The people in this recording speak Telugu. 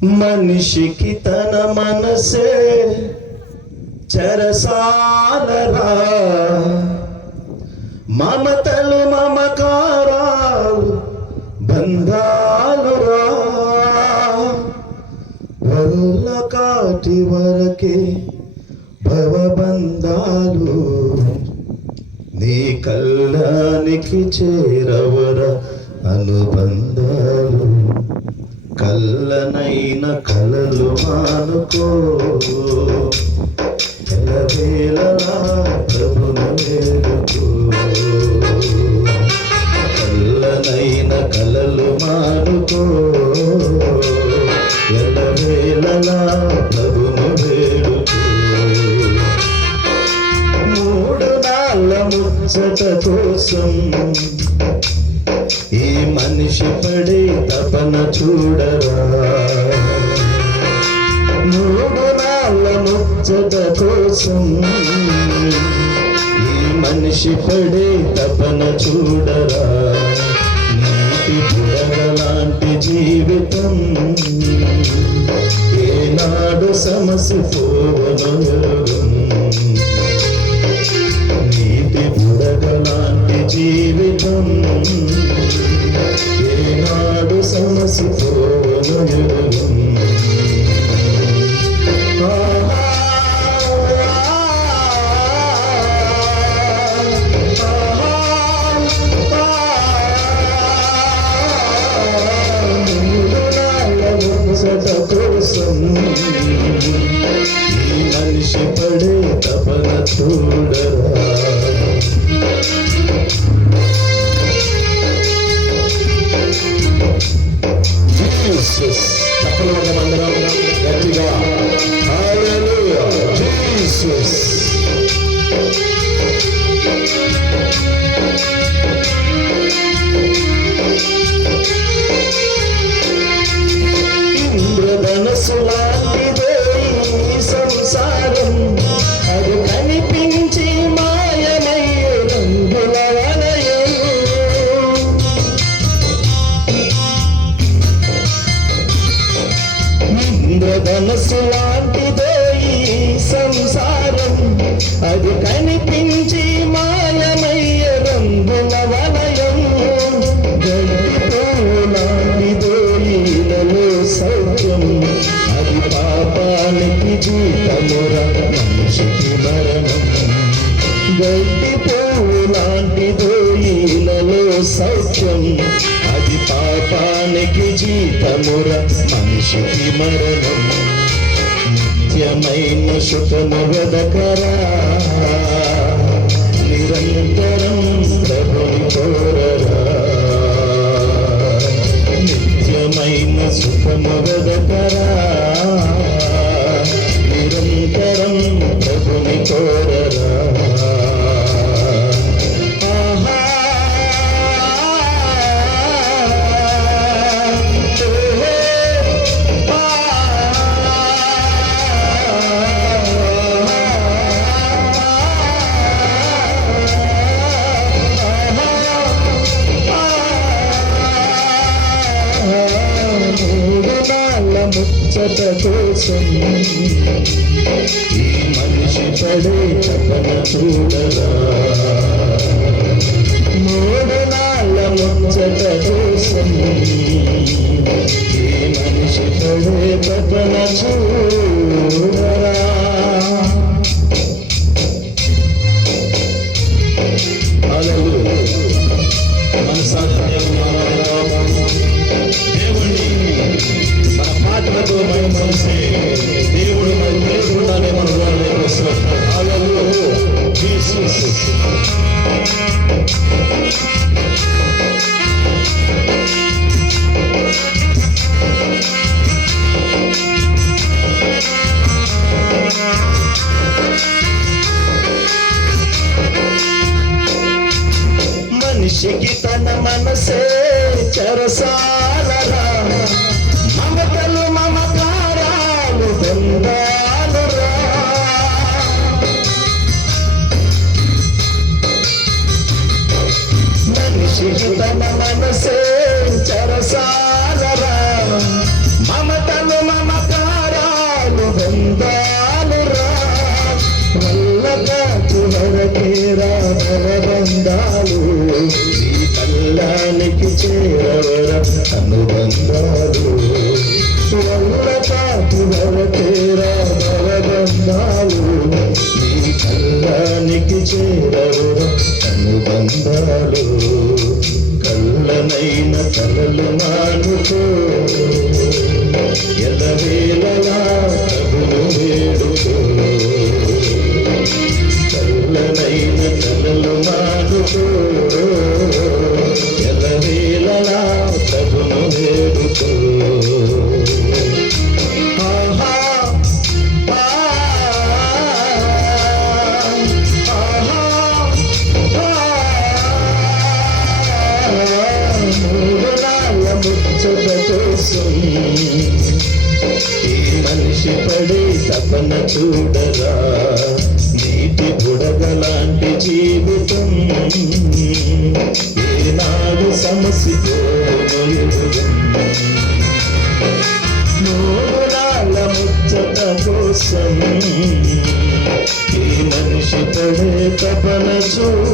మనిషికి తన మనసే చెరసాలరా, మమతలు మమకారాలు బంధాలురా, వల్ల కాటి వరకే భవబంధాలు, నీ కళ్ళానికి చేరవర అనుబంధాలు, కళ్ళనైన కలలు మానుకో, ఎలవేళలా ప్రభును వేడుకో, కళ్ళనైన కలలు మానుకో, ఎలవేళలా ప్రభును వేడుకో. మూడు నాళ్ళ ముచ్చట కోసం ఈ మనిషి పడే తపన చూడరా, మూడు నాళ్ళ ముచ్చట కోసం ఈ మనిషి పడే తపన చూడరా, నీటి బుడగలాంటి జీవితం ఏనాడు సమసిపోవను యోగం, నీటి బుడగలాంటి జీవితం ఏనాడు సమసిపోవను యోగం. కోసం ఈ మనిషి పడే తపన చూడరా. తప్పనిమందరం గట్టిగా హల్లెలూయా జీసస్. ఇంద్రధనస్సు లాంటిదే ఈ సంసారం, అది కనిపించి మాయమయ్యే రంగుల వలయం. ఇంద్రధనస్సు లాంటిదే ఈ సంసారం, అది కనిపించి మాయమయ్యే రంగుల వలయం. సౌఖ్యం అది పాపానికి జీతమురా, మనిషికి మరణం. గడ్డి పువ్వు లాంటిదో ఈలలో సౌఖ్యం, అది పాపానికి జీతమురా, మనిషికి మరణం. నిత్యమైన సుఖము వెదకరా, నిరంతరం ప్రభుని కోరరా. నిత్యమైన సుఖము వెదకరా, నిరంతరం ప్రభుని కోరరా. ముచ్చట కోసం ఈ మనిషి పడే తపన చూడరా, మూడు నాళ్ళ ముచ్చట కోసం ఈ మనిషి పడే తపన చూడరా. హల్లెలూయా. మన దేవుణ్ణి మన పాటలతో మనం కలిసి దేవుడు మనం లేకుండానే మన వాళ్ళని వస్తున్నాం. హల్లెలూయా జీసస్. కొరకేరా భవబంధాలు నీ కళ్ళానికి చేరవర అనుబంధాలు వల్ల కాపు వరకేరా భవబంధాలు నీ కళ్ళానికి చేరవర అనుబంధాలు కళ్ళనైన కలలు మానుకో ఎలవేళలా ప్రభును వేడుకో కళ్ళనైన కలలు మానుకో ఎలవేళలా ప్రభును వేడుకో ఈ మనిషి పడే తపన చూడరా నీటి బుడగలాంటి జీవితం ఏనాడు సమసిపోను మూడాల ముచ్చట కోసం ఈ మనిషి పడే తపన చూడ